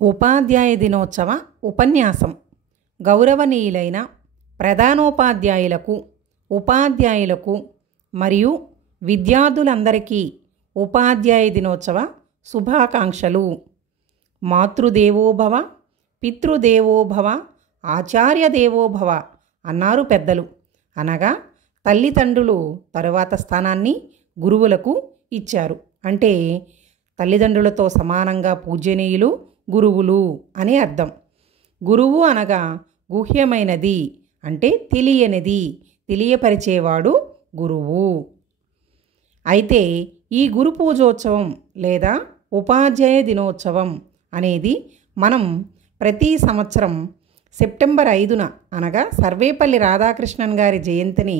ఉపాధ్యాయ దినోత్సవ ఉపన్యాసం. గౌరవనీయులైన ప్రధానోపాధ్యాయులకు, ఉపాధ్యాయులకు మరియు విద్యార్థులందరికీ ఉపాధ్యాయ దినోత్సవ శుభాకాంక్షలు. మాతృదేవోభవ, పితృదేవోభవ, ఆచార్య దేవోభవ అన్నారు పెద్దలు. అనగా తల్లిదండ్రులు తరువాత స్థానాన్ని గురువులకు ఇచ్చారు. అంటే తల్లిదండ్రులతో సమానంగా పూజ్యనీయులు గురువులు అని అర్థం. గురువు అనగా గుహ్యమైనది, అంటే తెలియనిది తెలియపరిచేవాడు గురువు. అయితే ఈ గురు పూజోత్సవం లేదా ఉపాధ్యాయ దినోత్సవం అనేది మనం ప్రతి సంవత్సరం సెప్టెంబర్ 5న అనగా సర్వేపల్లి రాధాకృష్ణన్ గారి జయంతిని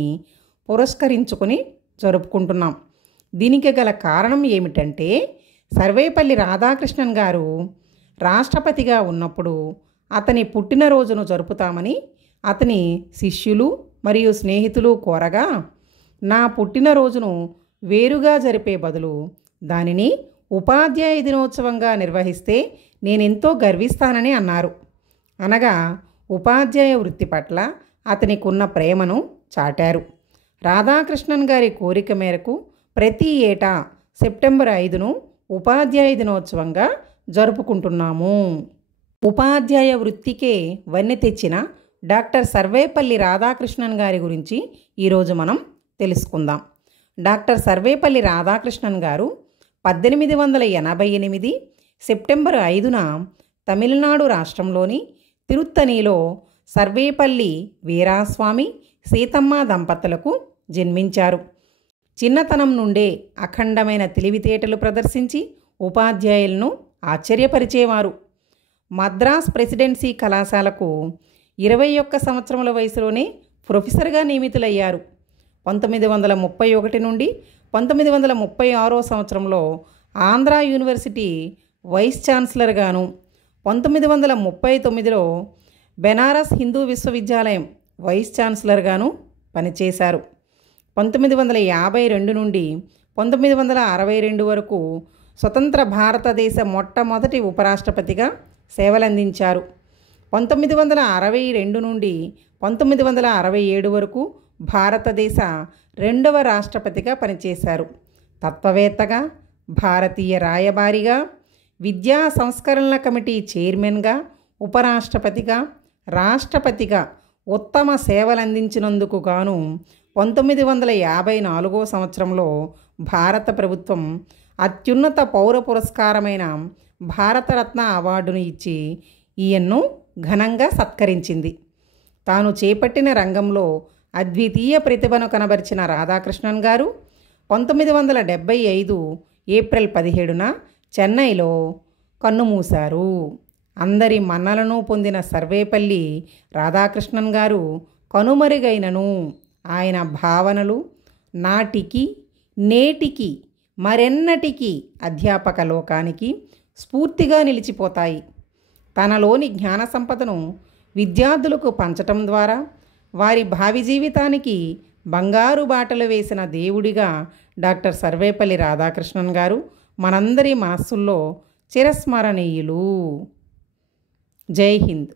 పురస్కరించుకొని జరుపుకుంటున్నాం. దీనికి గల కారణం ఏమిటంటే, సర్వేపల్లి రాధాకృష్ణన్ గారు రాష్ట్రపతిగా ఉన్నప్పుడు అతని పుట్టినరోజును జరుపుతామని అతని శిష్యులు మరియు స్నేహితులు కోరగా, నా పుట్టినరోజును వేరుగా జరిపే బదులు దానిని ఉపాధ్యాయ దినోత్సవంగా నిర్వహిస్తే నేనెంతో గర్విస్తానని అన్నారు. అనగా ఉపాధ్యాయ వృత్తి పట్ల అతనికున్న ప్రేమను చాటారు. రాధాకృష్ణన్ గారి కోరిక మేరకు ప్రతి ఏటా సెప్టెంబర్ 5ను ఉపాధ్యాయ దినోత్సవంగా జరుపుకుంటున్నాము. ఉపాధ్యాయ వృత్తికే వన్నె తెచ్చిన డాక్టర్ సర్వేపల్లి రాధాకృష్ణన్ గారి గురించి ఈరోజు మనం తెలుసుకుందాం. డాక్టర్ సర్వేపల్లి రాధాకృష్ణన్ గారు 1888 సెప్టెంబర్ 5న తమిళనాడు రాష్ట్రంలోని తిరుత్తణిలో సర్వేపల్లి వీరాస్వామి సీతమ్మ దంపతులకు జన్మించారు. చిన్నతనం నుండే అఖండమైన తెలివితేటలు ప్రదర్శించి ఉపాధ్యాయులను ఆశ్చర్యపరిచేవారు. మద్రాస్ ప్రెసిడెన్సీ కళాశాలకు 21 సంవత్సరముల వయసులోనే ప్రొఫెసర్గా నియమితులయ్యారు. 1931 నుండి 1936 సంవత్సరంలో ఆంధ్రా యూనివర్సిటీ వైస్ ఛాన్సలర్గాను, 1939లో బెనారస్ హిందూ విశ్వవిద్యాలయం వైస్ ఛాన్సలర్గాను పనిచేశారు. 1952 నుండి 1962 వరకు స్వతంత్ర భారతదేశ మొట్టమొదటి ఉపరాష్ట్రపతిగా సేవలందించారు. 1962 నుండి 1967 వరకు భారతదేశ రెండవ రాష్ట్రపతిగా పనిచేశారు. తత్వవేత్తగా, భారతీయ రాయబారిగా, విద్యా సంస్కరణల కమిటీ చైర్మన్గా, ఉపరాష్ట్రపతిగా, రాష్ట్రపతిగా ఉత్తమ సేవలందించినందుకు గాను 1954 సంవత్సరంలో భారత ప్రభుత్వం అత్యున్నత పౌర పురస్కారమైన భారతరత్న అవార్డును ఇచ్చి ఈయన్ను ఘనంగా సత్కరించింది. తాను చేపట్టిన రంగంలో అద్వితీయ ప్రతిభను కనబరిచిన రాధాకృష్ణన్ గారు 1975 ఏప్రిల్ 17న చెన్నైలో కన్నుమూశారు. అందరి మన్నలను పొందిన సర్వేపల్లి రాధాకృష్ణన్ గారు కనుమరుగైనను ఆయన భావనలు నాటికి నేటికి మరెన్నటికీ అధ్యాపక లోకానికి స్ఫూర్తిగా నిలిచిపోతాయి. తనలోని జ్ఞాన సంపదను విద్యార్థులకు పంచటం ద్వారా వారి భావి జీవితానికి బంగారు బాటలు వేసిన దేవుడిగా డాక్టర్ సర్వేపల్లి రాధాకృష్ణన్ గారు మనందరి మనస్సుల్లో చిరస్మరణీయులు. జై హింద్.